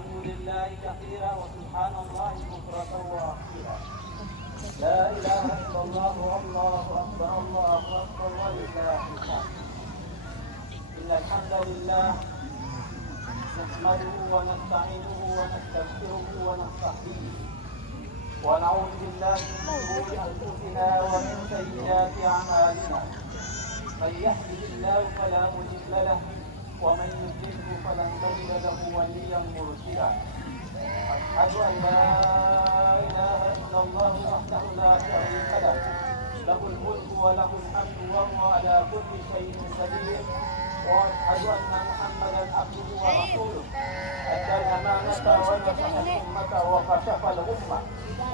والحمد لله كثيرا وسبحان الله بكرة وأصيلا. لا إله إلا الله والله أكبر الله أكبر ولله الحمد. إن الحمد لله نحمده ونستعينه ونستغفره ونستهديه ونعوذ بالله من شرور أنفسنا ومن سيئات أعمالنا. من يهده الله فلا مضل له ومن يضلله فلن تجد له وليا مرشدا. أشهد أن لا إله إلا الله وحده لا شريك له له الملك وله الحمد وهو على كل شيء قدير. وأشهد أن محمدا عبده ورسوله أدى الأمانة ونصح الأمة وكشف الأمة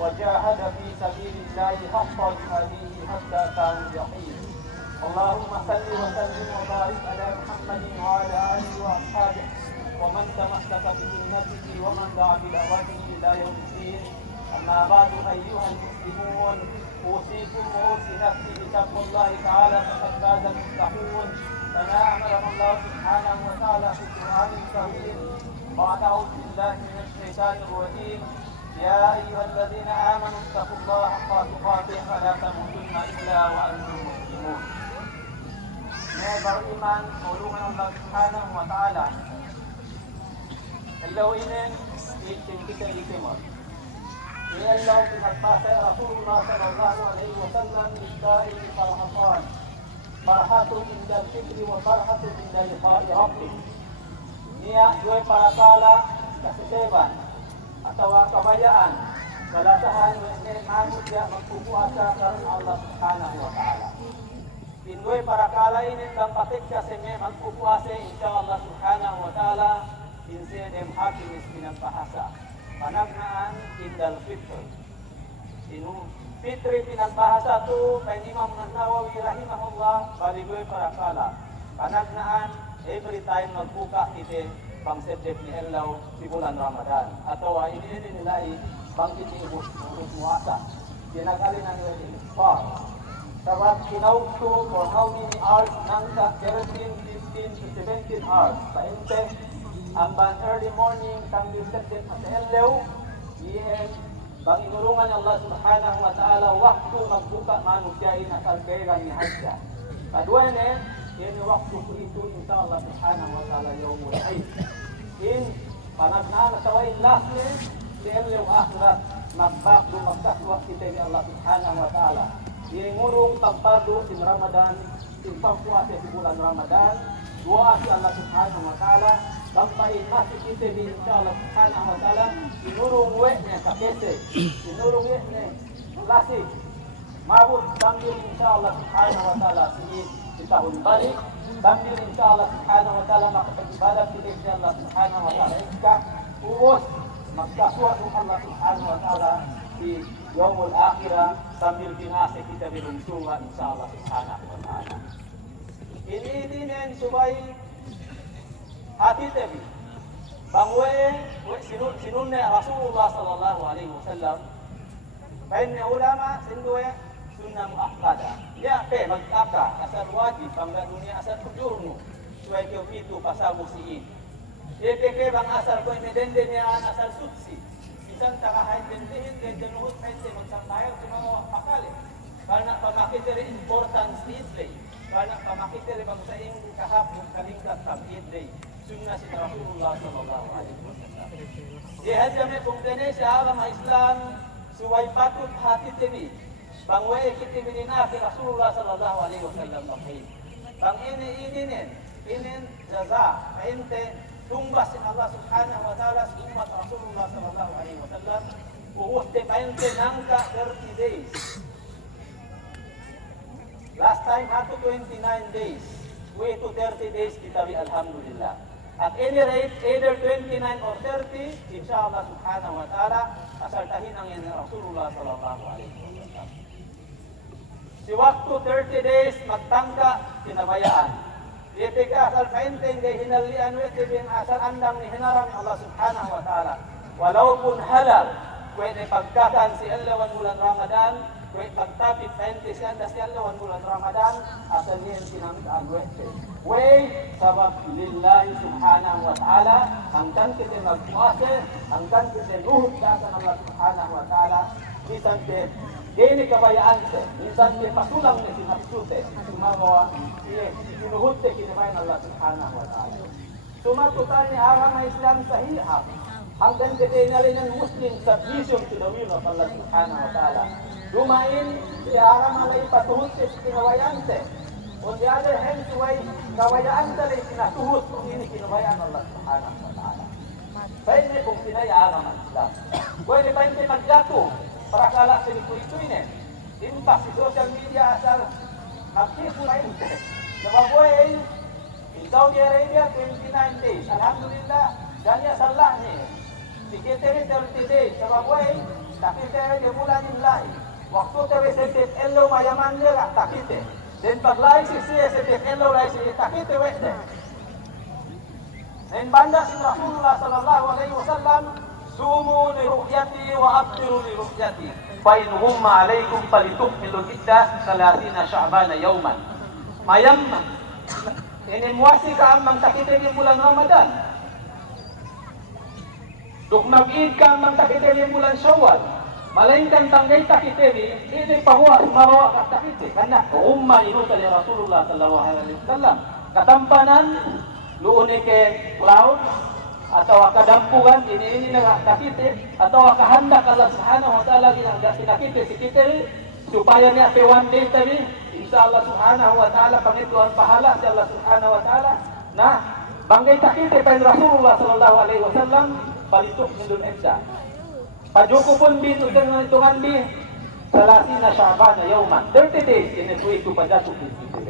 وجاهد في سبيل الله حق جهاده حتى كان اليقين. اللهم صل وسلم وبارك على محمد وعلى آله وأصحابه ومن تمسك بسنته ومن دعا بدعوته إلى يوم الدين. أما بعد أيها المسلمون، أوصيكم وأوصي نفسي بتقوى الله تعالى فقد فاز المتقون. كما أمرنا الله سبحانه وتعالى في القرآن الكريم بعد أعوذ بالله من الشيطان الرجيم: يا أيها الذين آمنوا اتقوا الله حق تقاته ولا تموتن إلا وأنتم مسلمون. May beriman tulungan Allah Subhanahu wa Ta'ala. Allah inin itin kita ikimot. Ya Allah pinagpasa Rasulullah sallallahu alaihi wasallam isda'il farhatan. Farhatun indal fikri wa farhatun indal liqa'i rabbih. Niya duwe para kala kasiseban atau kabayaan balasahan weneh ngamut dia magpupuasa karon Allah Subhanahu wa Ta'ala. Pindoy para kalainin kang patik kasi may magpupuase insya Allah Subhanahu wa Ta'ala insin dem hakimis pinagpahasa panagnaan indal fitr. Inu fitri pinagpahasa tu kay Imam Nawawi rahimahullah baligoy para kala panagnaan every time magbuka kita pang sedep ni Elaw si bulan Ramadan atau ini nilai bangkit ni ubus muasa ginagaling ang iftar. Sabab kinauto for how many hours nangka 13, 15 to 17 hours. Painte, amban early morning, sambil sedit sa Elaw, iyan, bang inurungan Allah Subhanahu wa Ta'ala, waktu magbuka manusyain na salbegan ni Hajja. Kadua na, yan yung waktu ko ito, insya Allah Subhanahu wa Ta'ala, yawmul Eid. In, panagnaan na tawain last ni, si Elaw akhirat, nagbakdo magkaswak kita ni Allah Subhanahu wa Ta'ala. Ngurung tampardo sin Ramadan, sin pagpuasa si bulan Ramadan, dua si Allah Subhanahu wa Ta'ala, bampain masih kita di insya Allah Subhanahu wa Ta'ala, sinurung weknya kakese, sinurung weknya lasi, mabut sambil insya Allah Subhanahu wa Ta'ala si tahun balik, sambil insya Allah Subhanahu wa Ta'ala makapag-ibadah kita insya Allah Subhanahu wa Ta'ala, ika uwas magkasuat Allah Subhanahu wa Ta'ala di Yaumul Akhirah sambil binasa kita birungsungan insyaallah Subhanahu wa Ta'ala. Ini dinin subay hati tabi. Bangwe sinunne Rasulullah sallallahu alaihi wasallam. Bainnya ulama sinduwe sunnah muakkada. Ya pe magkaka asal wajib bangga dunia asal kujurnu. Suai kau itu pasal musiin. Ye peke bang asal ko medende niya asal suksi. Isang takahaintindihin kay januhot kahit sa magsambayan sa mga pakali. Karena pamakitiri importance ni Idlay. Karena pamakitiri bang sa iyong kahap ng kalingkat sa Idlay. Sunnah si Rasulullah sallallahu alaihi wasallam. Dihad kami kung dene sa alam Islam suway patut hati tini. Bangway kitibinin na si Rasulullah sallallahu alaihi wasallam bakhin. Bang inin jaza, kainte tumbas in Allah Subhanahu wa Ta'ala sa umat Rasulullah sallallahu alaihi wasallam uhuste painte nangka 30 days. Last time ato 29 days. We to 30 days kita bi alhamdulillah. At any rate, either 29 or 30, insyaAllah Subhanahu wa Ta'ala asaltahin ang yan Rasulullah sallallahu alaihi wasallam. Si waktu 30 days magtangka tinabayaan. Dito ka asal kainteng kay hinalian wete bin asal andang ni hinaram Allah Subhanahu wa Ta'ala. Walaupun halal, pwede pagkakan si Allah bulan Ramadan, Kuit pagtapit 20 siya lawan bulan Ramadan asal niya sinamit agwete. Way sabab lillahi subhanahu wa ta'ala hanggang kita magpuasa, hanggang kita luhut sa Allah subhanahu wa ta'ala. Minsan te ini kabayaan te, minsan te pasulang ni sinapsute, sumagawa sinuhut te kinabayan Allah subhanahu wa ta'ala. Sumatutan ni agama Islam sahihah hanggang kita inalin ng Muslim submission to the will of Allah subhanahu wa ta'ala. Dumain si agama alay patuhut te kinabayan te. On the other hand, suway kawayaan talay sinatuhut kung ini kinabayan Allah subhanahu wa ta'ala. Pwede kung pinayaan ang Islam. Pwede pa hindi maglato para kala sinikuitoy na. Impas si social media asal magkikurain. Nababuhay in Saudi Arabia 29 days. Alhamdulillah, ganya salah ni. Sikiteri 30 days. Nababuhay, takiteri di bulan yung lahi. Waktu teresentit elo mayaman nila, takite. Dan paglay si siya sa tekelo lay si takite wete. Dan banda si Rasulullah sallallahu alaihi wasallam sumu li ru'yati wa aftiru li ru'yati. Fa in humma alaikum falitukmilu iddah 30 Sya'ban yawman. Mayam ini muasi ka amang takite ni bulan Ramadan. Duk mag-id ka amang takite ni bulan Syawal. Melainkan tanggay takiteri, ini bahwa marawa ka takite. Karena umma inuta ni Rasulullah sallallahu alaihi wasallam. Katampanan, luon ke cloud, atau kadampugan, ini na takite, atau kahandak Allah subhanahu wa ta'ala kinakite si kiteri, supaya niya one day tabi, insya Allah subhanahu wa ta'ala, pangituan pahala si Allah subhanahu wa ta'ala, na banggay takite pa Rasulullah sallallahu alaihi wasallam, palitok nindun edda. Pajuko pun bin utang hitungan bin 30 Sya'ban yawman 30 days ini itu padatuk dito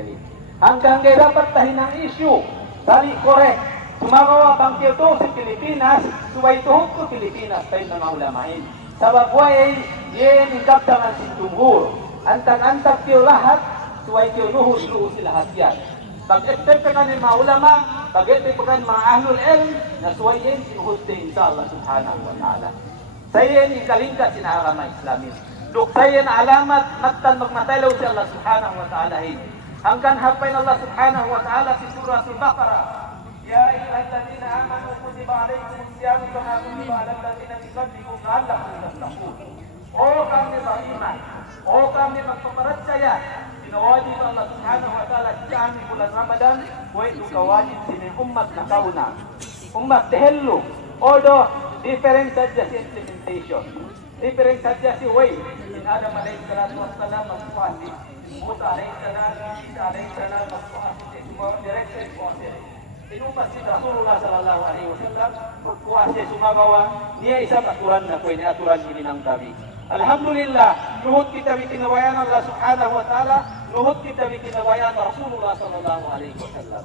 hanggang kay dapat tahinang issue dali correct sumagawa bang to si Pilipinas suway tuhod ko Pilipinas tayo mga ulamain sabab way yen ikaptangan si jumhur antag-antag tiyo lahat suway tiyo luhus sila lahat yan pag-expect ka ng mga ulama pag-expect ka ng mga ahlul ilm na suway yen sinuhod din sa Allah subhanahu wa ta'ala. Saya ni kalingkat sina agama Islamis. Duk saya na alamat matan magmatalaw si Allah subhanahu wa ta'ala hin. Hangkan hapay Allah subhanahu wa ta'ala si surah Al-Baqarah. Ya ayyuhalladzina amanu kutiba alaykumus siyam kama kutiba alal ladzina min qablikum la'allakum tattaqun. O kami beriman, o kami magpaparasaya, sinawajib Allah subhanahu wa ta'ala kami bulan Ramadan, buhay kawajib sini umat na kauna. Umat tehello, odo different saja si implementation. Different saja si way. Min Adam alaihi salatu wassalam magpuasi. Musa alaihi salam, Isa alaihi salam magpuasi. Semua direction puasi. Inupas si Rasulullah sallallahu alaihi wasallam magpuasi sumagawa. Niya isa aturan na ko ini aturan ini ng tabi. Alhamdulillah, nuhut kita bikinawayan Allah subhanahu wa ta'ala, nuhut kita bikinawayan Rasulullah sallallahu alaihi wasallam.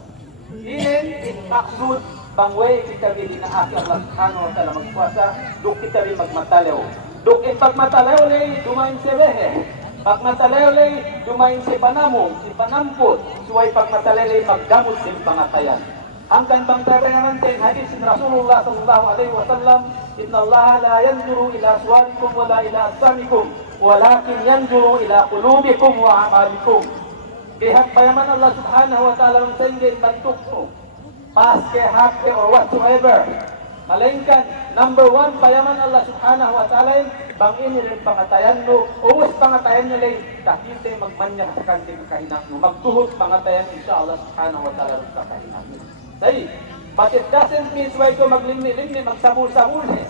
Ini maksud pangway kita bilin na aki Allah subhanahu wa ta'ala magpuasa, duk kita rin magmatalaw. Duk pagmatalaw lay dumain si behe. Pagmatalaw lay dumain si panamong, si panampot. Suway pagmatalaw lay magdamot si pangatayan. Hanggang pangtabi naman din hadis ni Rasulullah sallallahu alaihi wasallam, Inna Allah la yanzuru ila suwarikum wala ila asamikum, walakin yanzuru ila qulubikum wa amalikum. Pihak payaman Allah subhanahu wa ta'ala ng sendin bantuk mo. Paske, hake, or whatsoever. Malingkan, number one, payaman Allah subhanahu wa ta'ala bang ini rin pangatayan mo. Umus pangatayan nyo lang, takite magmanyak sa kanting kahinak mo. Magtuhot pangatayan insya Allah subhanahu wa ta'ala rin sa kahinak mo. Say, but it doesn't mean why ko maglimni-limni, magsabul-sabul eh.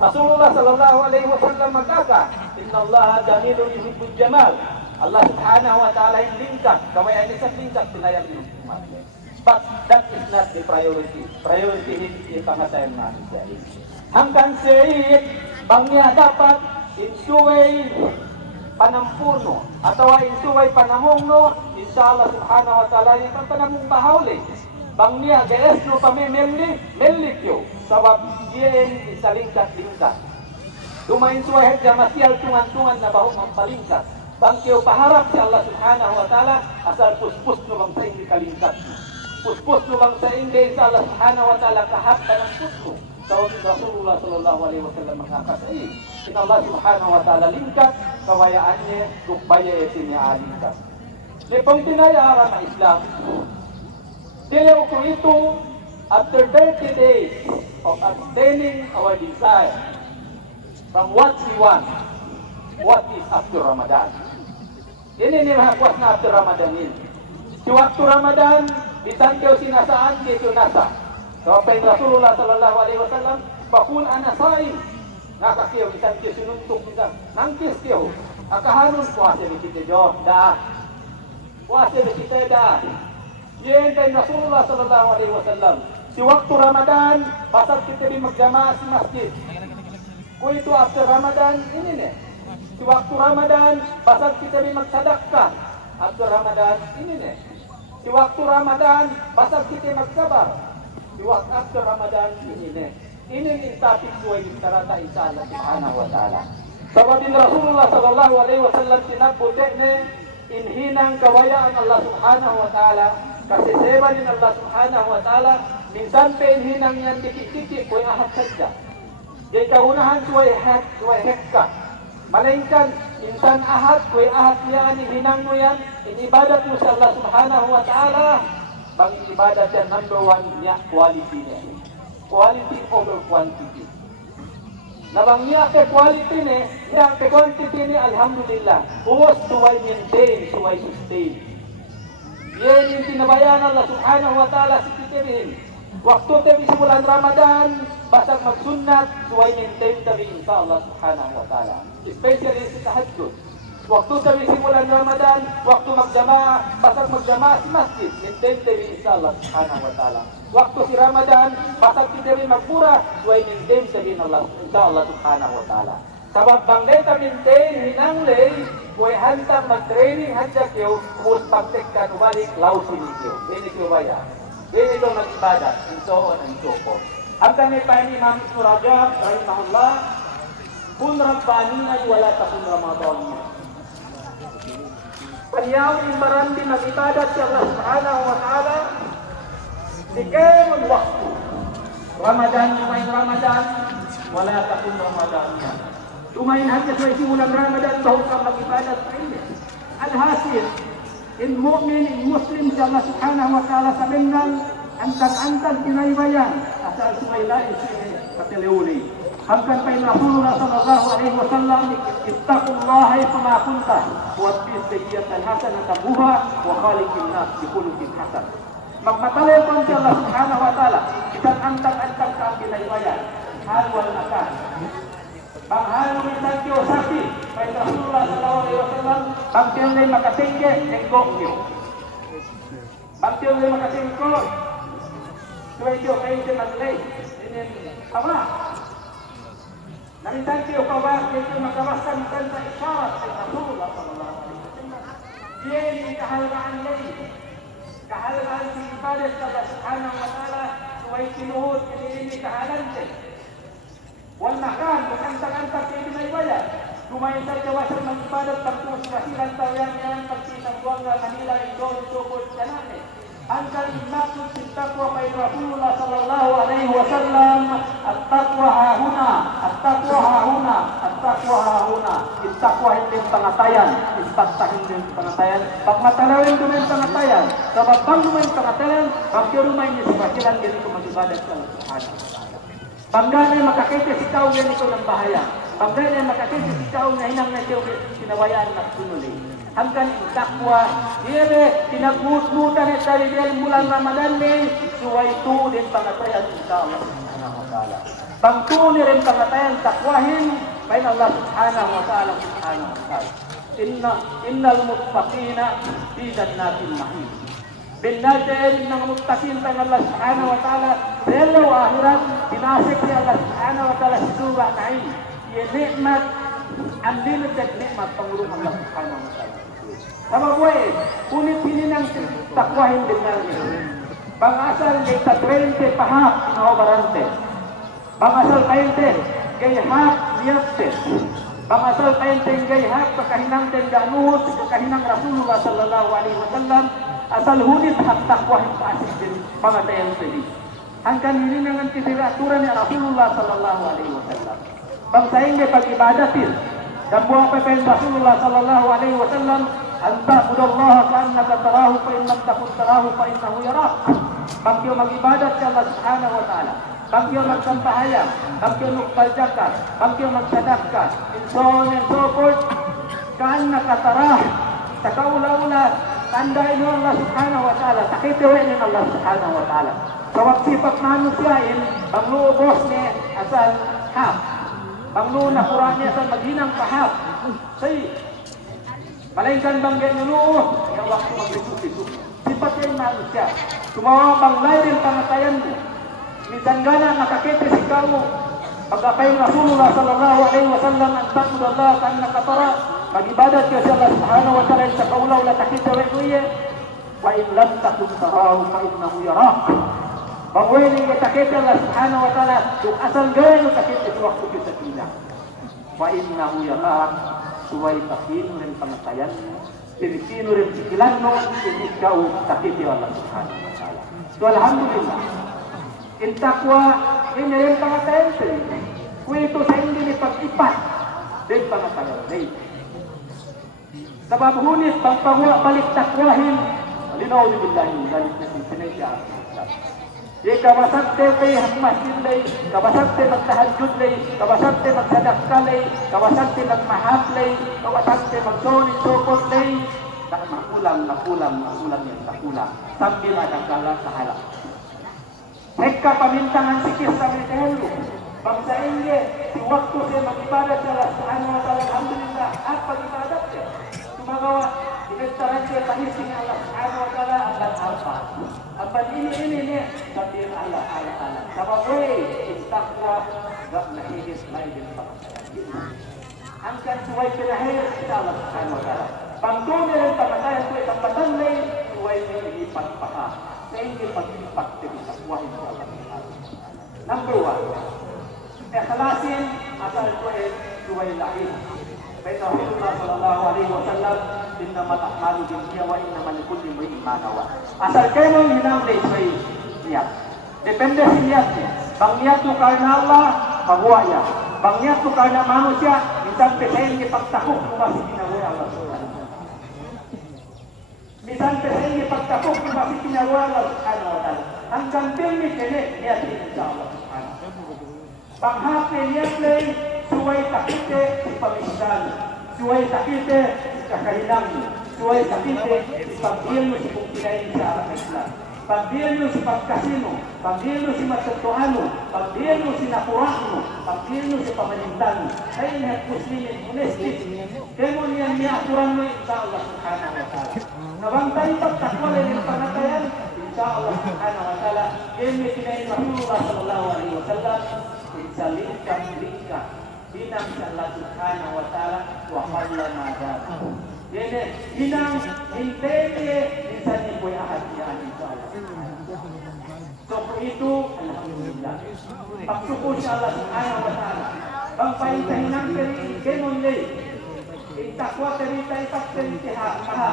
Rasulullah sallallahu alaihi wasallam magkaka, Inna Allah jamilun yuhibbul jamal. Allah subhanahu wa ta'ala yung lingkap, kawayan niya sa lingkap, pinayang yung umat. But that is not the priority. Priority is yung pangatayan manusia. Hanggang siyit, bang niya dapat insuway panampuno, atau insuway panamungno, insya Allah subhanahu wa ta'ala yung panamung bahawli. Bang niya, gayas no pamimili, melikyo, sabab diyan isa lingkat-lingkat. Dumain suwahid ka masyal tungan-tungan na baho ng palingkat. Bangkiw paharap si Allah subhanahu wa ta'ala asal puspus no bang sa hindi kalingkat. Puspus no bang sa hindi sa Allah subhanahu wa ta'ala kahap ka ng puso. Tawag Rasulullah sallallahu alaihi wasallam mengakasai. Jika Allah subhanahu wa ta'ala lingkat, kawayaannya gupaya sini alingkat. Lepang tinayara ng Islam, dili ko ito, after 30 days of abstaining our desire from what we want, what is after Ramadan. Ini ni mahakwas na after Ramadan ini. Si waktu Ramadan, bisan kayo sinasaan, kayo nasa. Kapag Rasulullah sallallahu alaihi wasallam, bakul ana saim. Nakakiyo, bisan kayo sinuntok, bisan nangkis kayo. Akahanun po asya ni Siti Diyos, dah. Puasa kita dah. Yan kay Rasulullah sallallahu alaihi wasallam. Si waktu Ramadan, pasal kita di magjamaah si masjid. Kung itu after Ramadan, ini nih. Si waktu Ramadan, pasal kita di magsadaqah. After Ramadan, ini nih. Si waktu Ramadan, pasal kita magsabar. Si waktu after Ramadan, ini nih. Ini nih tapi kuwi tarata insyaallah subhanahu wa taala. Sababin Rasulullah sallallahu alaihi wasallam sinabuti nih inhinang kawayaan Allah subhanahu wa ta'ala, kasi sewa din Allah subhanahu wa ta'ala, minsan pa inhinang yan titik-titik, kuy ahad sadya. Di kaunahan suway hek ka. Malingkan, minsan ahad, kuy ahad yan, inhinang mo yan, inibadat mo sa Allah subhanahu wa ta'ala, bang ibadat yan, number one niya, quality niya. Quality over quantity. Nabang niya ke quality ni, niya ke quantity ni, alhamdulillah. Uwas suway maintain, suway sustain. Yan yung tinabayan Allah subhanahu wa ta'ala si titirin. Waktu tabi sa bulan Ramadan, basag magsunnat, suway maintain tabi insya Allah subhanahu wa ta'ala. Especially sa tahajjud. Waktu tabi sa bulan Ramadan, waktu magjamaah, basag magjamaah si masjid, maintain tabi insya Allah subhanahu wa ta'ala. Waktu si Ramadan, basag kita rin magpura, suway maintain sabihin Allah, insya Allah subhanahu wa ta'ala. Sabab banggay ka maintain, hinanglay, kuway hantang mag-training, hadya kiyo, mus pagtek ka, nubalik, lausin kiyo. Hindi kiyo baya. Hindi kiyo mag-ibadat, and so on and so forth. Ang kami pa ni Imam Ibn Rajab, rahimahullah, kun Rabbani ay wala ka kun Ramadan niya. Panyaw imbaran din mag-ibadat si Allah subhanahu wa ta'ala, Dikemul waktu Ramadan, lumayan Ramadan, wala takun Ramadannya. Lumayan hanya sa bulan Ramadan, tahu ka mag-ibadat sa inyo. Alhasil, in mu'min, in Muslim, si Allah subhanahu wa ta'ala sa minang, antag-antag pinaybayan, asal sumaylain siya katiliuli. Hanggang pa yung Rasulullah sallallahu alaihi wasallam, ittaqullaha fama kunta, wa bisayyi'atil hasanata tabuha, wa khaliqin nas bi khuluqin hasan. Magmatalipon si Allah subhanahu wa ta'ala, isang antag-antag ka ang pinaybayan, halwal akan. Panghalo ni Sancho Saki, kay Rasulullah sallallahu alaihi wasallam, bangkil na makatingge, nenggok niyo. Bangkil na makatingko, suwedyo kayo siya maglay, ama. Naritan kayo kawas, kayo makawasan sa isyarat kay Rasulullah sallallahu alaihi wasallam. Yan yung kahalagaan lay. Kahalagaan si ibadat sa Allah subhanahu wa ta'ala, suway sinuhod, kinilini kahalante. Wal makan, magantag-antag kayo dinaybayan. Kumain sa kawasan ng ibadat, pagtus, kasilan tawyang yan, pagsinang buwanga, Manila, Indon, Sokol, Kanane. Ang kalimatud si taqwa kay Rasulullah sallallahu alaihi wasallam, at-taqwa hahuna, at-taqwa hahuna, at-taqwa hahuna. At-taqwa hindi pangatayan, at-taqwa hindi pangatayan. Pag matalawin ko ng pangatayan, kapag bang lumayan pangatayan, pag lumayan niya si Basilan, ganito mag-ibadat sa Allah subhanahu wa ta'ala. Bangganay makakita si tao ganito ng bahaya. Bangganay makakita si tao na hinang na siya sinawayaan na sunuli. Hanggang takwa, dire, pinagmut-mutan at dalil bulan Ramadan ni, suway tu din pangatayan sa Allah subhanahu wa ta'ala. Bangtuni rin pangatayan, takwahin, bain Allah subhanahu wa ta'ala subhanahu wa ta'ala. Innal muttaqina fi jannatin na'im. Binnatin ng muttaqin ng Allah subhanahu wa ta'ala, relo akhirat, binasik ni Allah subhanahu wa ta'ala si Duba na'im. Yung nikmat, unlimited nikmat, pangulong Allah subhanahu wa ta'ala. Sama buhay, punit hininang takwahin din namin. Bangasal kay tatrente pahap, inaobarante. Bangasal kayente, kay hap, niyapte. Bangasal kayente, kay hap, kakahinang tendanuhot, kakahinang Rasulullah sallallahu alaihi wasallam, asal hunit hap takwahin paasik din, pangatayan sa di. hanggang hininangan aturan ni Rasulullah sallallahu alaihi wasallam. Bangsa ini pag-ibadatin dan buang pepen Rasulullah sallallahu alaihi wasallam, anta budallah ka'annaka tarahu fa in lam takun tarahu fa innahu yarak. Bagyo mag-ibadat sa Allah subhanahu wa ta'ala, bagyo magsampahayang, bagyo magbaljakan, bagyo magsadakkan, and so on and so forth, ka'annaka tarah, sa kaula-ula, tandain mo Allah subhanahu wa ta'ala, takitiwin ng Allah subhanahu wa ta'ala. Sa waksipat manusiyain, pangluubos ni asal hap, panglu na kurang niya sa maghinang pahap. Say, malingkan bang ganyan yung waktu mag-isuk-isuk. Sipatin manusia, tumawa bang lain pangatayan mo. Minsan gana nakakita si kamu, pagkapay Rasulullah sallallahu alaihi wasallam, ang takmud Allah kan nakatara, mag-ibadat ka sa Allah subhanahu wa ta'ala sa kaulaw na takita wa'uye, wa in lam takun tarahu fa innahu yarak. Pag-uwi nga takita Allah subhanahu wa ta'ala, yung asal gaya yung takita sa waktu kita kina. Wa innahu yarak, suway takino rin pangatayan mo, pinitino rin sikilan mo, ikaw takita Allah subhanahu wa ta'ala. So alhamdulillah, in takwa, yun rin pangatayan sa inyo. Kung ito sa hindi ni pag-ipat, din pangatayan rin. Sa babuhunis, pagpagawa, balik takwahin, alinaw ni billahi, galit na sinsinay siya. Di kabasagte kay hakmasin lay, kabasagte magtahajud lay, kabasagte magsadakka lay, kabasagte magmahap lay, kabasagte magsonin sopot lay, makulang yan, nakulang. Sambil ada galang sahala. Hekka pamintangan sikis sa mitahelo. Bangsa ini, di waktu saya mag-ibadat sa Allah subhanahu wa ta'ala, alhamdulillah, at pag-ibadat siya. Tumagawa, dinagtaran siya pahisin Allah subhanahu wa ta'ala, ang alpa. Ang ini, sabi Allah. Sabagay, istakwa, gak nahigis na idin pangatayan. Hanggang suway pinahir, sa Allah subhanahu wa ta'ala. Pangtunir ang pangatayan ko, isang patanlay, suway pinahipag paka. Sa hindi pag-impact sa kuwahin sa Allah subhanahu wa ta'ala. Number 1, ikhlasin asal ko suway lain. Kaya Rasulullah sallallahu alaihi wasallam, innamal a'malu binniyat wa innamal likulli imri'in ma nawa. Asal kayo mong hinang day niat. Depende sa niat niya. Bang niat mo karena Allah, mabuha niya. Bang niat mo karena manusia, minsan pesayin niya pagtakok mo masih ginawa Allah subhanahu wa ta'ala. Minsan pesayin niya pagtakok mo masih ginawa Allah subhanahu wa ta'ala. Ang gandeng ni kene, niat niya sa Allah subhanahu wa ta'ala. Panghapin niat lay, suway takite si pamisdan, suway takite si kakahilang, suway takite si pagbiyan mo si pagkinayin sa arang Islam, pagbiyan mo si pagkasino, pagbiyan mo si matatuano, pagbiyan mo si napurano, pagbiyan mo si pamalintan. Kaya niya muslimin, honesty, kaya mo niya aturan mo insya Allah subhanahu wa ta'ala. Nabangtay pagtakwalay ng pangatayan, insya Allah subhanahu wa ta'ala, kaya may kinayin Rasulullah sallallahu alaihi wa sallam, lingkang hinang sa Allah subhanahu wa ta'ala wa qalla ma dama. Jadi hinang hintay minsan ni ko'y ahad niya insyaAllah. So kung ito, alhamdulillah, pagsuko sa Allah subhanahu wa ta'ala, pagpahinta hinang kenon lay, itakwa karita itak karita kaha,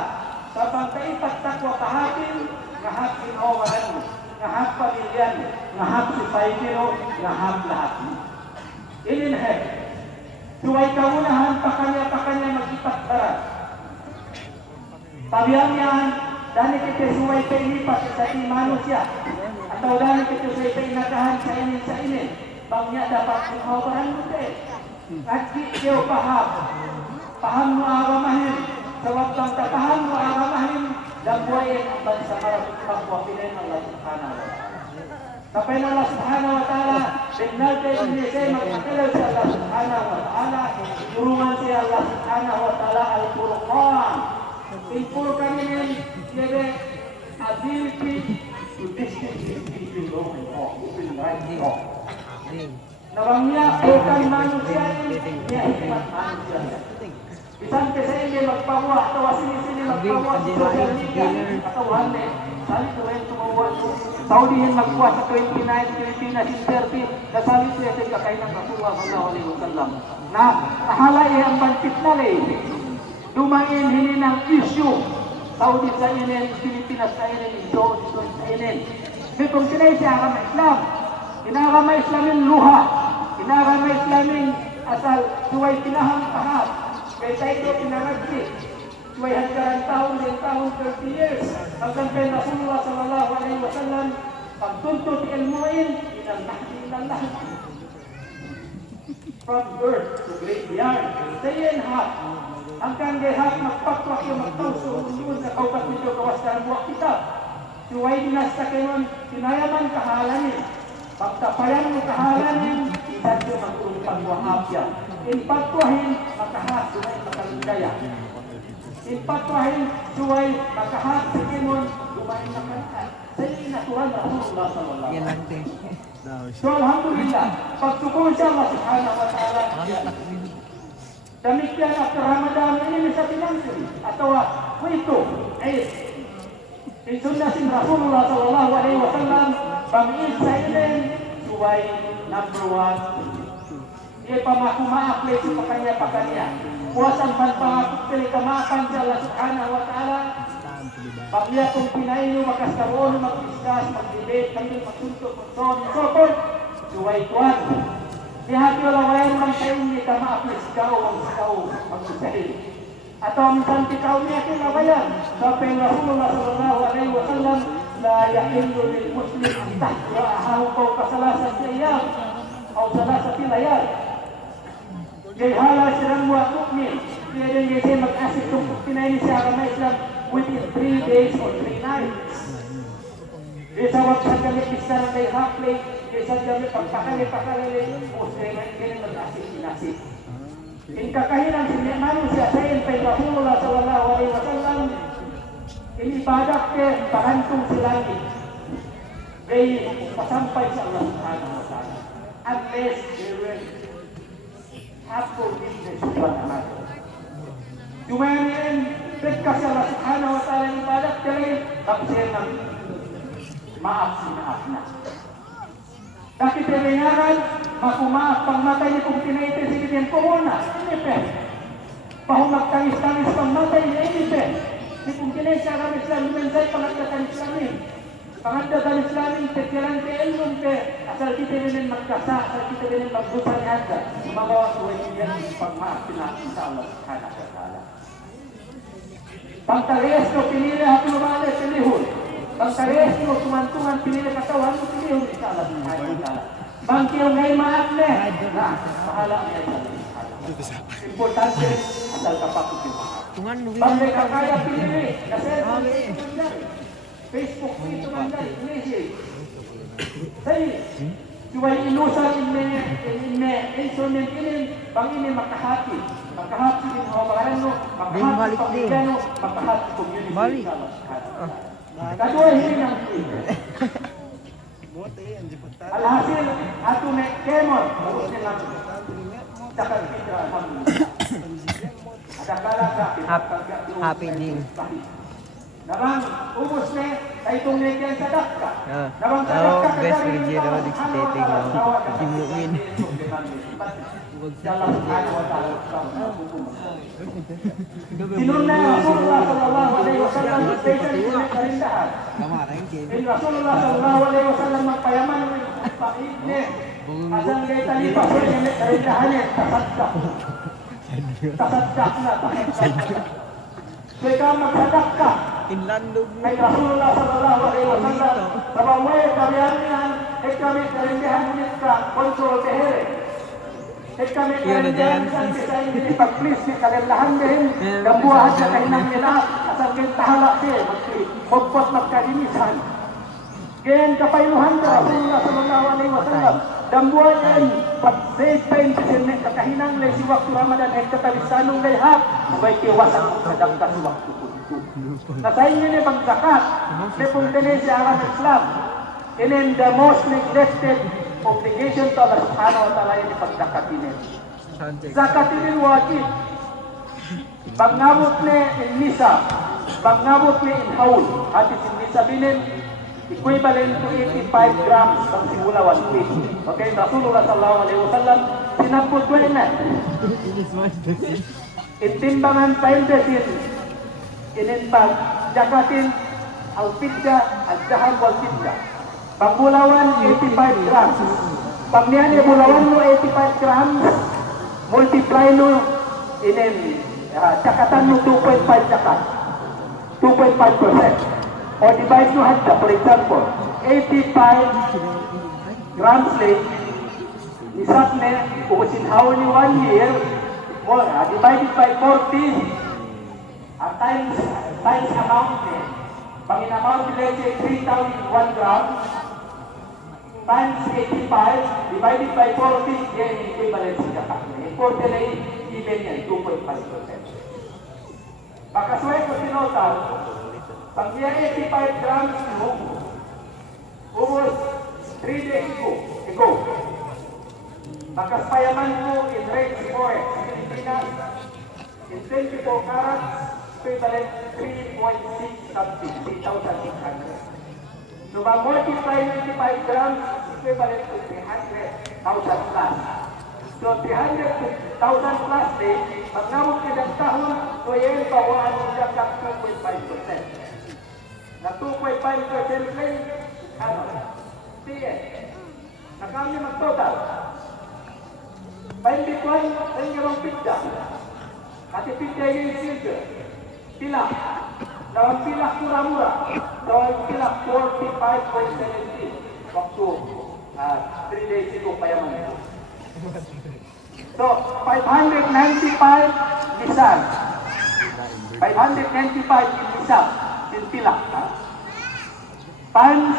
sabang kaitak takwa kahatin, ngahap inawalan mo, ngahap pamilyan, ngahap si paikiro, ngahap lahat. Ini na suway kaunahan pa kanya mag-ipagdaran. Pabiyang yan, dahil kita suway pailipat sa manusia, atau dahil kita suway painagahan sa inin, bangnya dapat mengawaran mo tayo. At kiyo paham mo aramahin, sa waklang tapaham mo aramahin, dan buhayin ang bansa marapit pagwapilin ng Allah subhanahu wa ta'ala. Kapay na Allah subhanahu wa ta'ala, signal kayo hindi kayo magpakilaw sa Allah subhanahu wa ta'ala, turungan siya Allah subhanahu wa ta'ala al-Furqan. Impuro kami ng ability to distinguish between wrong and wrong, between right and wrong. Nawangnya bukan manusia niya hikmat manusia. Bisan kasi hindi magpawa, atau sini magpawa sa social media, atau hane, salit ko rin tumawa ko. Saudihin magpuwa sa 29, Pilipinas in 30, nasalit ko yung kakainang Rasulullah sallallahu alaihi wasallam. Na nahalay ang bantit na lay. Dumain hininang issue. Saudi sa inin, Pilipinas sa inin, Indo sa inin. Nitong sinay siya agama Islam. Inagama Islamin luha. Inagama Islamin asal suway pinahang kahap. Kaya tayo pinaragsi. Suway hanggang taon 30 years. Hanggang kay Rasulullah sallallahu alaihi wasallam. Pagtuntut ilmuin, inallah. From birth to graveyard. Sayin hap. Hanggang gayhap magpakwak yung magtawso. Usun sa kaupat nito kawas na buwak kita. Suway dinasta kayon, sinayaman kahalanin. Pagtapayan mo kahalanin, isan yung mag-umpang wahapya. Impatwahin, makahat, suway makalindaya. Impatwahin, suway makahat, sikimon, lumayin makahat. Sayin natural na Rasulullah sallallahu alaihi wasallam. So alhamdulillah, pagtukong siya Allah subhanahu wa ta'ala. Demikian after Ramadan ini bisa pinangkiri. Atau itu, Sunnatin Rasulullah sallallahu alaihi wasallam pangin sa ilin suway number 1. Ia pamaku maaf lesi pakanya. Puasang panpangakot pili kamakan sa Allah subhanahu wa ta'ala. Paglia kung pinaino makasaroon, mag-discuss, mag-debate, kami magsuntok, mag-sopot, suway tuwan. Dihati olawayan man sa inyo kamaaf lesi ikaw, mag-usahil. Atau minsan ikaw niya kinabayan. Sabi Rasulullah sallallahu alaihi wasallam, la yahillu lil muslim an tahja'ahu fawqa salasati ayyam aw salasati layal. Jayhala sirang wa mukmin. Dia din mag-asik kung pinaini siya agama Islam within 3 days or 3 nights. Isa wag sa kami pista ng kay haplay, isa kami pagpakali, o siya ngayon mag-asik sinasik. In kakahinan sinimano siya sa kay Rasulullah sallallahu alaihi wasallam, inibadak ke pakantong silangit. May pasampay sa Allah subhanahu wa ta'ala. Unless they will have forgiveness of one another. Dumayan, pagka sa Allah subhanahu wa ta'ala ibadat kali, kapsir ng maaf na. Daki peringaran, makumaaf pangmatay ni kung tinaiti sige din ko muna. Inipe. Pahumag tangis-tangis pangmatay ni inipe. Ni kung tinaiti siya kami Islam, lumensay pangagdatan Islamin. Pangagdatan Islamin, tekilan ke ilmun ke, asal kita rin magkasa, asal kita rin magbusa ni Hadda. Magawa ko yan pagmaaf pinatin sa Allah subhanahu wa ta'ala. Pangtarias ko pinili hati lumali, pinihul. Pagtarias mo, tumantungan, pinili katawan mo, pinili mo sa Allah subhanahu wa ta'ala. Bangkil ngay maaf ne, na, pahala niya sa Allah. Importante, asal kapakot yung maaf. Bangkil kakaya pinili, kasi Facebook, Twitter, message. Say, cuba ilusan inme, instrument ini, bang ini makahati. Makahati din hawabaran mo, makahati pamilya mo, makahati community sa Allah. Kadua hindi nang alhasil ato may kemon bagus nilang takal fitra alhamdulillah. Ada kala happy din. Nabang ubos ne itong negyan sa dakka. Nabang sa dakka best video daw dictating kimuin. Dalam subhanahu wa ta'ala. Sinunna Rasulullah sallallahu alaihi wasallam sa karindahan. Rasulullah sallallahu alaihi wasallam magpayaman pakitne. Asang kay talipa sa karindahan niya tasaddak. Tasaddak na tasaddak. So ikaw magsadak ka. Inlandog Kay Rasulullah sallallahu alaihi wasallam sabaway kabiyahan ay kami karindahan nit ka kontrol tehere. Ay kami karindahan sa hindi pag-please si kalilahan din kabuhat sa kainang nila asang kay tahala siya magpot magkalinisan. Ganyan kapayuhan ka Rasulullah sallallahu alaihi wasallam dambuan yan pag-save time sa kahinang lay si waktu Ramadan ay katalisanong lay hap sabay kiwasan kong sadakta si waktu po. Sa inyo ni pagzakat, ni pong din si Arab Islam, in the most neglected obligation to Allah subhanahu wa ta'ala ni pagzakat ini. Zakat ini wajib. Pagngabot ni in nisa, pagngabot ni in haul, hadis in nisa binin, equivalent to 85 grams ng simula 1 kg. Okay, Rasulullah sallallahu alaihi wasallam, sinapot ko na. Itimbangan paildesin, ininpag, jakatin, al-fidda, al-jahab wal-fidda. Pambulawan 85 grams. Pag niyan ibulawan mo 85 grams, multiply mo inin cakatan mo 2.5 cakat. 2.5%. Or divide mo hadda, for example, 85 grams late, isap na, ubusin how ni 1 year, or divided by 40, times amount na. Pag in-amount nila siya 3,001 grams, times 85, divided by 40, yan yung equivalent sa kapak na. 40 na even yan, 2.5%. Pagkasway ko sinotal, pag niya 85 grams mo, ubos 3 days ago. Pagkaspayaman mo in rates forex, Pilipinas, in 24 carats, equivalent 3.6 something, 3,600. So, mag-multiply 95 grams, equivalent to 300,000 plus. So, 300,000 plus din, pag nawag ilang tahon, so yan, bawaan mo siya kang 2.5%. Na 2.5% din, ano? Sige. Nakami mag-total. Pahin bitwan, pahin gawang pizza. Kasi pizza yung silver. Pilak. Dawang pilak mura-mura. Dawang pilak 45.70. Waktu 3 days ago payaman. So, 595 lisan. 595 in lisan. In pilak. Times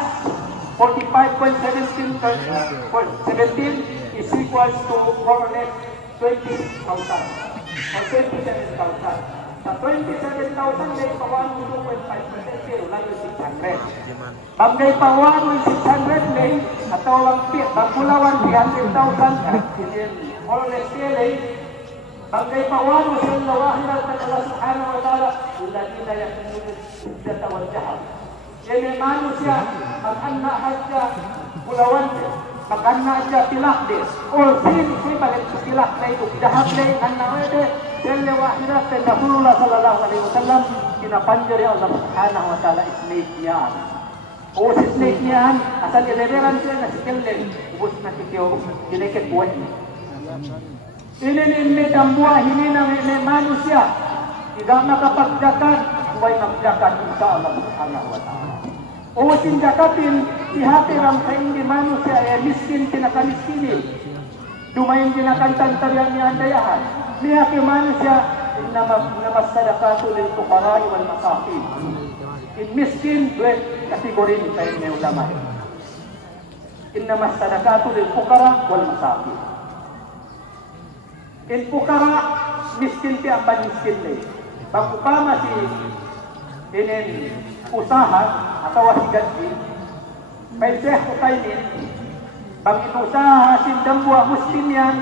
45.17 is equals to more or less 26,000 or 27,000. Sa 27,000 may pawaan mo 2.5% pero lalo 600. Pag may pawaan mo 600 may atau ang pagkulawan 300,000 more or less kilay. Pag may pawaan mo sa lawahin ng Allah subhanahu wa ta'ala uladina yung nagtatawad jahal. Yan may mano siya, mag-anahad siya, pulawan siya, mag-anahad siya, tilak din. Or sin, balik sa tilak na ito, dahab na yung anahade, sila wahirat, and Rasulullah sallallahu alaihi wasallam, kinapanjari Allah subhanahu wa ta'ala, snake niyan. O si snake niyan, asal ileberan siya na si Kilin, ubos na sitiyo, kinikit buhay niya. Inin ang buhay, hindi na may mano siya, tidak nakapagdakan, buhay magdakan, insya Allah subhanahu wa ta'ala. O sinjakatin, ihatiram sa hindi mano siya, miskin, pinakamiskinin. Dumayin kinakantang tarihan ni Andayahan. Nihati mano siya, namas sadakatu lil fuqara'i wal masakin. In miskin, duwet kategori ni tayo may ulama. In namas sadakatu lil fuqara' wal masakin. In fuqara, miskin siya ang miskin na eh. Pag-upama si inin usaha atau wasigadin, pwede ko tayo din, pag inusaha sindang buwa muslim yan,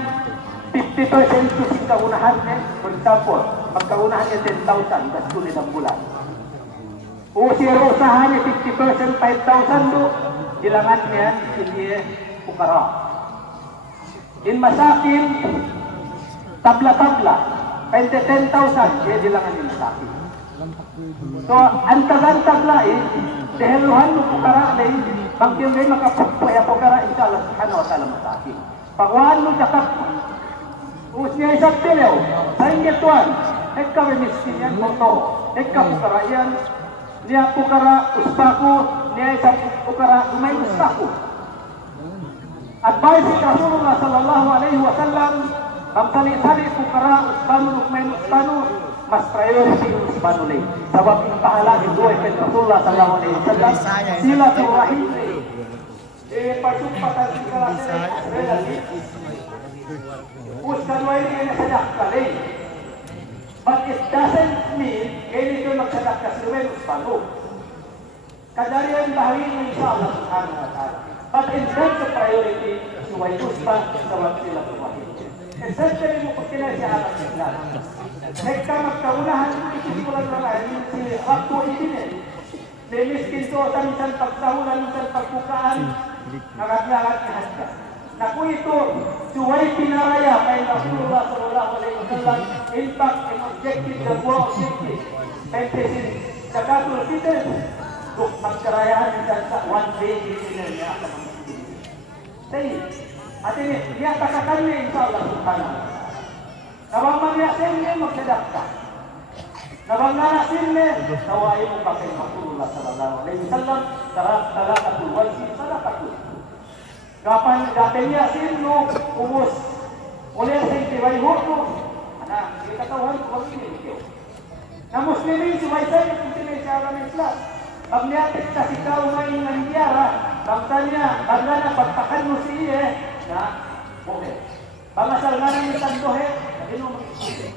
50% to sing kaunahan niya, for example, pagkaunahan niya 10,000, that's tuloy ng bulan. O siya usaha niya 50%, 5,000 do, dilangan niya, hindi pukara. In masakin, tabla-tabla, 10,000, siya dilangan niya masakin. So, antag-antag lain, deheluhan mo pukara lain, bangkil ngayon makapagpaya pukara, insya Allah subhanahu wa ta'ala masakin. Pagwaan mo jakat mo, usnya isang tilew, sa ingituan, eka miskin yan, moto, eka pukara yan, niya pukara, uspaku, niya isang pukara, umay uspaku. Advice ni Rasulullah sallallahu alaihi wasallam, ang sali-sali pukara, uspanu, umay uspanu, mas priority yung uspanulay. Sabab yung pahalagin doon kay Rasulullah sallallahu alaihi wasallam, sila turahim. Pagsumpatan sila sa relative. Uspanulay niya na sadak kalay. But it doesn't mean kayo nito magsadak kasi may uspanu. Kadariyan bahayin mo insya Allah subhanahu wa ta'ala. But in terms of priority, suway uspan, sabab sila turahim. Essentially mo pag kinasiyahan sila. Nagka magkaunahan, isisulan naman si Rakto Ibinin. May miskin to, minsan pagsahulan, minsan pagbukaan, nakaglahat ni Hasda. Naku ito, suway pinaraya kay Rasulullah sallallahu alaihi wasallam. In fact, an objective, the war objective, 26, zakatul fitr, untuk magkarayaan sa one day listener niya sa mga Muslim. Say, at ini, dia katakan niya insyaAllah subhanahu wa ta'ala. Nabang magyasin niya magsadakta. Nabang nanasin niya, nawain mo pa kay Rasulullah sallallahu alaihi wasallam, talakatul wansi, sadakatul. Kapan niya sino, umus. Ulit sa itibay huko. Anak, hindi katawan ko hindi niyo. Na Muslimin, sumaysay at hindi sa agama Islam. Pag niyatik sa sikaw may nangyara, bangtanya, bagla na pagpakan mo siya, na, okay. Pangasal nga ng isang dohe, naging mo mag-isip.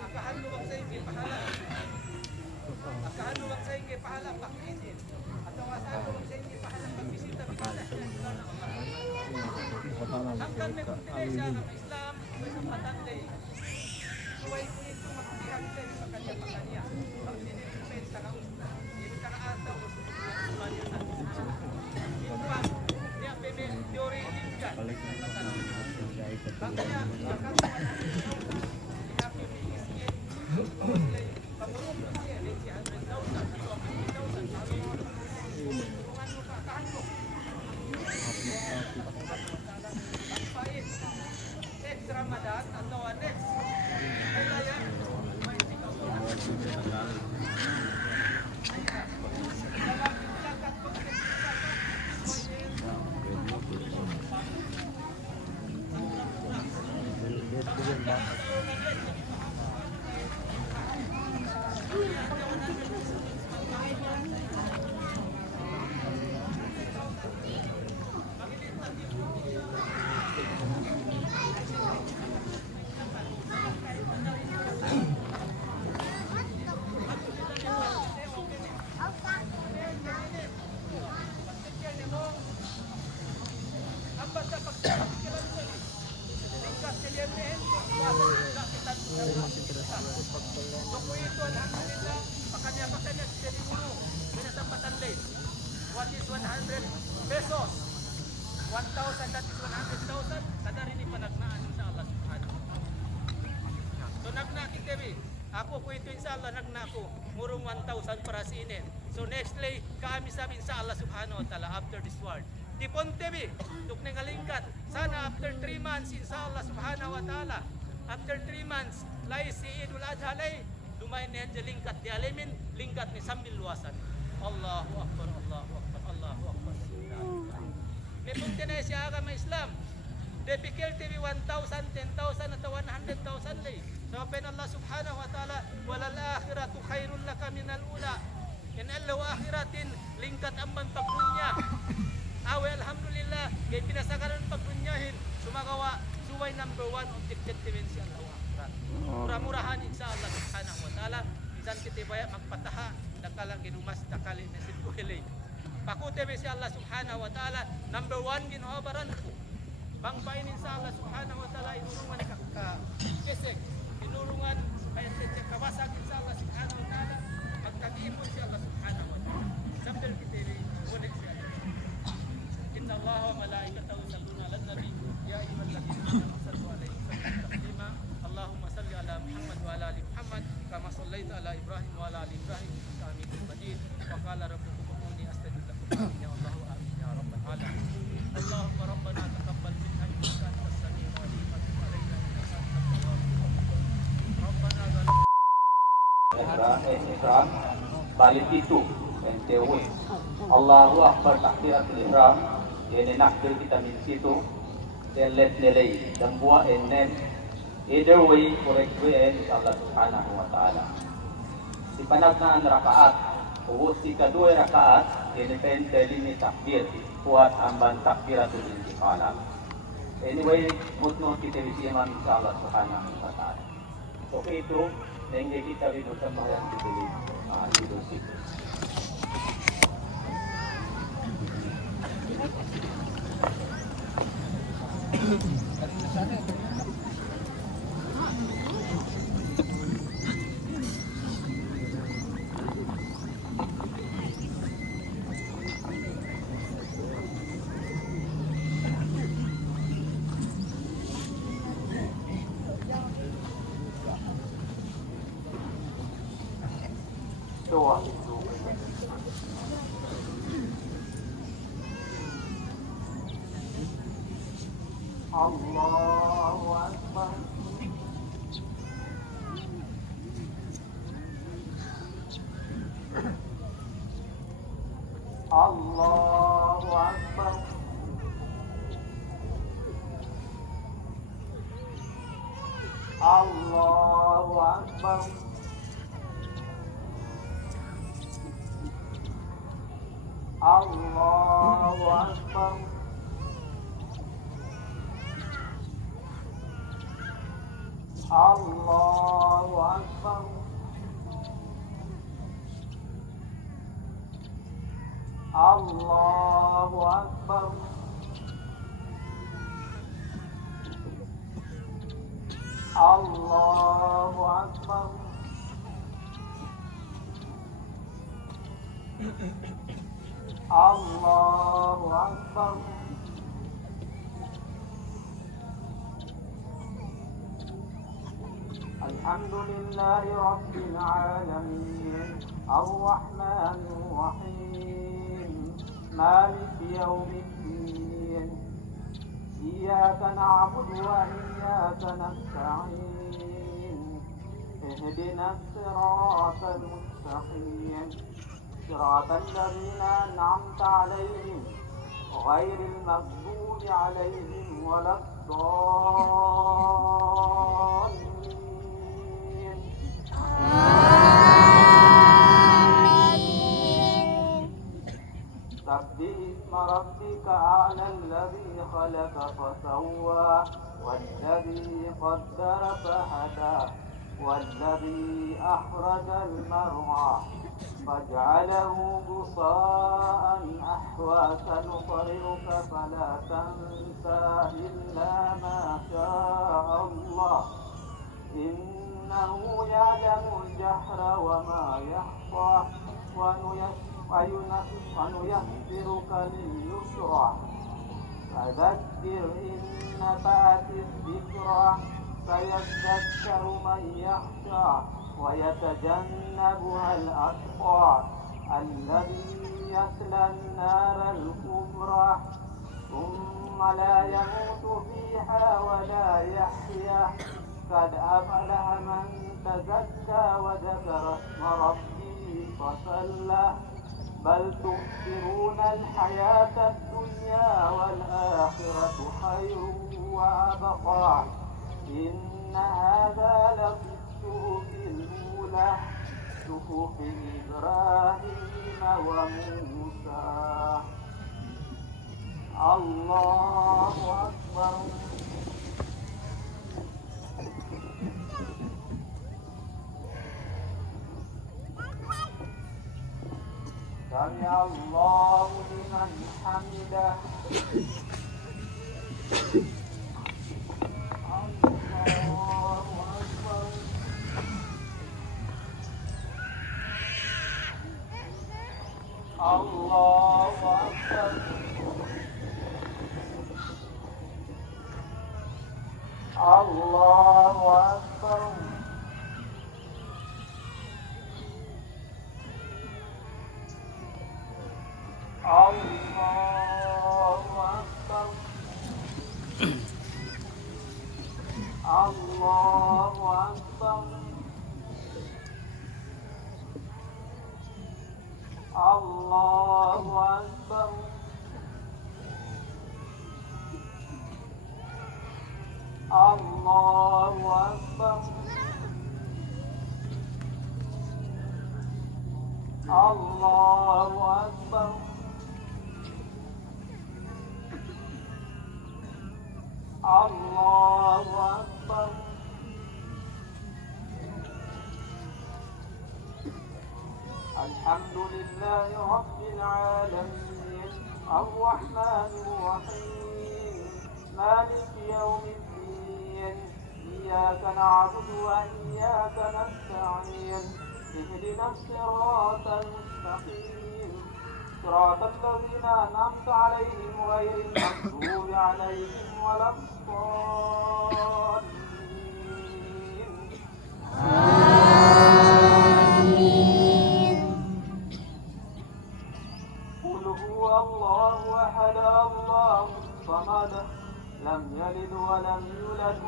Akahaluwag sa inyo, pahala. Akahaluwag sa inyo, pahala, pakisin. At ang asaluwag sa inyo, pahala, pagbisita, Hanggang may kumtinay siya ng Islam, may sampatan day. Suway ko ito, magpilihan din sa kanya-pakanya. Ang sinipin sa kausna. Hindi ka naata o sumanya sa Islam. Ito niya bebe, teori lingka. Bangkaya, Ramadan atau next kaya what is 100 pesos? 1,000, that is 100,000. Kada rin ipanagnaan sa Allah subhanahu wa ta'ala. So nagna kitabi. Ako po ito inshallah nagna ko. Murong 1,000 para sinin. So next day, kami sabi sa Allah subhanahu wa ta'ala after this world. Di pontebi, tuk nengalingkat. Sana after 3 months inshallah subhanahu wa ta'ala. After 3 months, lai si Idul Adha lai. Dumain niya lingkat di alimin, lingkat ni sambil luasan. Allahu Akbar, Allahu Akbar, Allahu Akbar. May punti na siya agama Islam. They pikir TV 1,000, 10,000 atau 100,000 lay. So pen Allah subhanahu wa ta'ala, walal akhiratu khairul laka minal ula. In Allah wa akhiratin, lingkat amman pagdunya. Awe alhamdulillah, kay pinasakaran pagdunyahin, sumagawa, suway number 1 objective si Allah wa akhirat. Murah-murahan insya Allah subhanahu wa ta'ala. Isan kita bayak magpataha, dakalang ginumas, dakali na sinbuhili. Pakute si Allah subhanahu wa ta'ala, number 1 ginhabaran ko. Bangpain insya Allah subhanahu wa ta'ala, inurungan ka-kesek, inurungan, kawasag insya Allah subhanahu wa ta'ala, magkag-ipon si Allah subhanahu wa ta'ala. Sambil kita ulit siya. Inna Allah wa malaikatahu yusalluna 'alan nabi, ya ayyuhalladzina amanu sallu 'alaihi wa sallimu taslima. Allahumma salli ala Muhammad wa ala ali Muhammad kama shallaita ala Ibrahim wa ala ali Ibrahim innaka Hamidum Majid. Wa qala rabbukum ud'uni astajib lakum. Ya Allah amin ya rabbal alamin. Allahumma rabbana taqabbal minna innaka antas samiul alim wa tub 'alaina innaka antat tawwabur rahim. Rabbana Ihram balik itu NTW Allahu Akbar takbiratul ihram ini nakbir kita min situ let nilai dan buat enem either way correct way Allah subhanahu wa ta'ala si panagnan rakaat ubos si kadua rakaat ini pendali ni takbir kuat amban takbiratul intiqalah anyway mutno kita bisiman sa Allah subhanahu wa ta'ala so itu sehingga kita bisa bayang dibeli Idul Fitri. Doa itu Allahu Akbar. Allahu Akbar. Allahu Akbar. Allahu Akbar. Allahu Akbar. Allahu Akbar. Allahu Akbar. Allahu Akbar. Alhamdulillahi Rabbil Alamin, Ar-Rahmanir Rahim, Maliki Yawmiddin, Iyyaka na'budu wa iyyaka nasta'in, Ihdinas siratal mustaqim, siratal ladzina an'amta 'alaihim, ghairil maghdubi 'alaihim waladdallin. سبح اسم ربك أعلى الذي خلق فسوى والذي قدر فهدى والذي أخرج المرعى فجعله غثاء أحوى سنقرئك فلا تنسى إلا ما شاء الله إنه يعلم الجهر وما يخفى ونيسرك لليسرى فذكر إن نفعت الذكرى سيذكر من يخشى ويتجنبها الأشقى الذي يصلى النار الكبرى ثم لا يموت فيها ولا يحيا قد أفلح من تزكى وذكر اسم ربه فصلى بل تؤثرون الحياة الدنيا والآخرة خير وأبقى إن هذا لفي الصحف الأولى صحف إبراهيم وموسى. الله أكبر. سمع الله لمن حمده. الله أكبر. الله أكبر. الله أكبر. الله أكبر. الله أكبر. الله أكبر. الله أكبر. الله أكبر. الحمد لله رب العالمين الرحمن الرحيم مالك يوم الدين إياك نعبد وإياك نستعين اهدنا الصراط المستقيم صراط الذين أنعمت عليهم غير المغضوب عليهم ولا الضالين.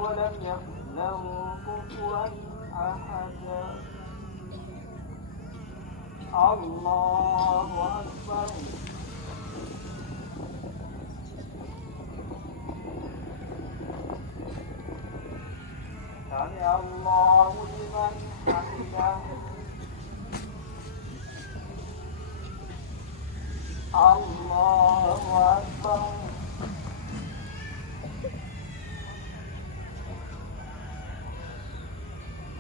ولم يكن له كفوا أحد. الله أكبر. سمع الله لمن حمده. الله أكبر.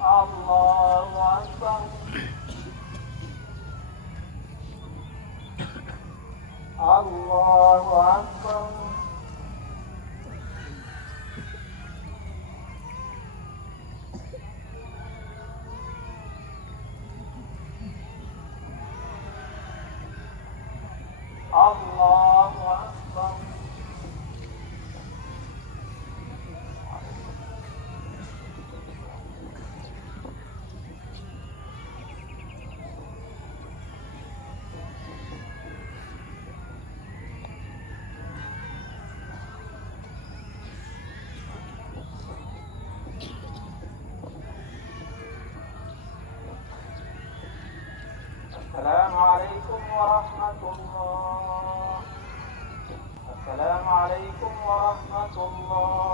الله أكبر. الله أكبر. الله أكبر. السلام عليكم ورحمة الله. السلام عليكم ورحمة الله.